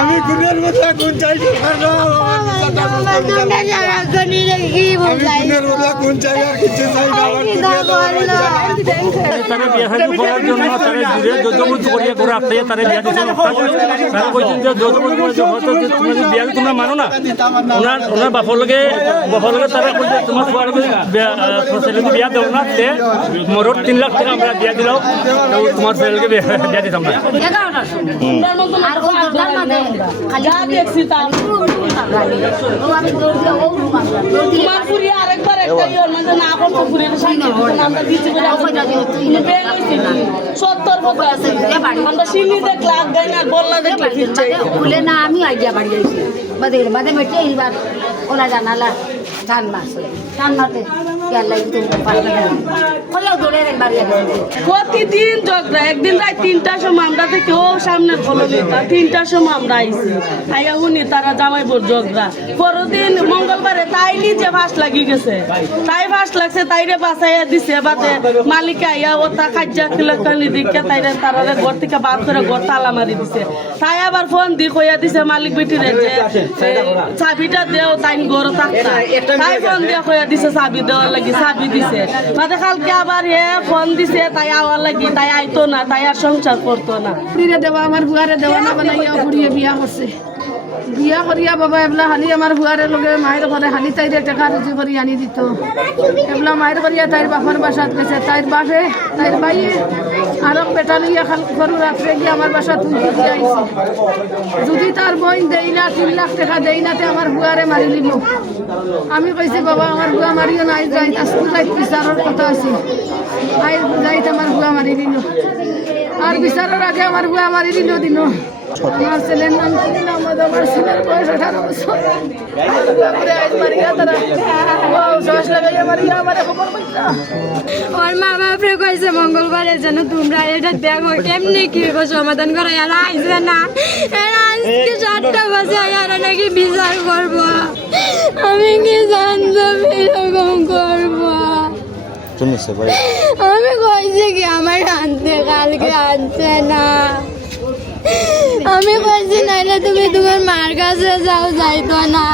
আমি দুনিয়ার মধ্যে কোন চাই কোন চাই আর কিছু চাই তারা বিয়া শাদী করার জন্য তারা দূরে যৌতুক করিয়া করে আপনি তারা বিয়া দিচ্ছেন তারা বলছেন যে যৌতুক তুমি বিয়া তোমরা মানো না ওনার বাপর লগে তারা বলছে তোমার ছেলেকে বিয়া দেও না তে মোরট 3 লাখ টাকা আমরা বিয়া দিলাম তোমার ছেলেকে বিয়া দিতাম না আমি আইডিয়া বাড়ি আইছি বাদে বাদে মেটে এইবার ওলা জানালা ধান মাছ ধান মারতে প্রতিদিন ঝগড়া একদিন রাত 3টার সময় আমরা থেকে ও সামনে কলোনি 3টার সময় আমরা আইছি আইয়া উনি তারা জামাই বোর ঝগড়া পরদিন মঙ্গলবারে তাই নিজে ফাঁস লাগি গেছে তাই ফাঁস লাগছে তাইরে বাঁচাইয়া দিছে বাদে মালিক আইয়া ও তা খাজ্জা খিলাকালি দিকে তাইরে তারা ঘর থেকে বার করে ঘর তালা মারি দিছে তাই আবার ফোন দি কইয়া দিছে মালিক বেটিরে যে চাবিটা দেও তাই ঘর থাকতা তাই ফোন দিয়া কইয়া দিছে চাবি দেওয়ার লাগি চাবি দিছে বাদে কালকে আবার হে ফোন দিছে তাই আওয়ার লাগি তাই আইতো না তাই আর সংসার করতো না দেওয়া আমার বুয়ারে দেওয়া না বানাইয়া ঘুরিয়ে বিয়া করছে বিয়া করিয়া বাবা এবলা হালি আমার বুয়ারে লগে মায়ের ঘরে হালি তাইরে টাকা রুজি করে আনি দিত এবলা মায়ের করিয়া তাইর বাপর বাসাত গেছে তাইর বাপে তাইর বাইয়ে আরো বেটা লইয়া খাল ঘর রাত্রে গিয়ে আমার বাসা তুলতে দিয়ে আইছে যদি তার বোন দেই না 3 লাখ টাকা দেই নাতে আমার বুয়ারে মারি লিব আমি কইছি বাবা আমার বুয়া মারিও নাই যাই স্কুল যাই বিচারের কথা আছে আই যাইতে আমার বুয়া মারি দিল আর বিচারের আগে আমার বুয়া মারি দিল দিন আমার ছেলের নাম কি নাম আমার ছেলের বয়স 18 বছর ওর মা বাপরে কইছে মঙ্গলবারের জন্য তোমরা এটা দেখো কেমনি কি সমাধান করে আর আইছে না আজকে 7টা বাজে আর নাকি বিচার করবো আমি কি জানতাম এরকম করবো আমি কইছি কি আমার আনতে কালকে আনছে না আমি কইছি নাইলে তুমি তোমার মার কাছে যাও যাইতো না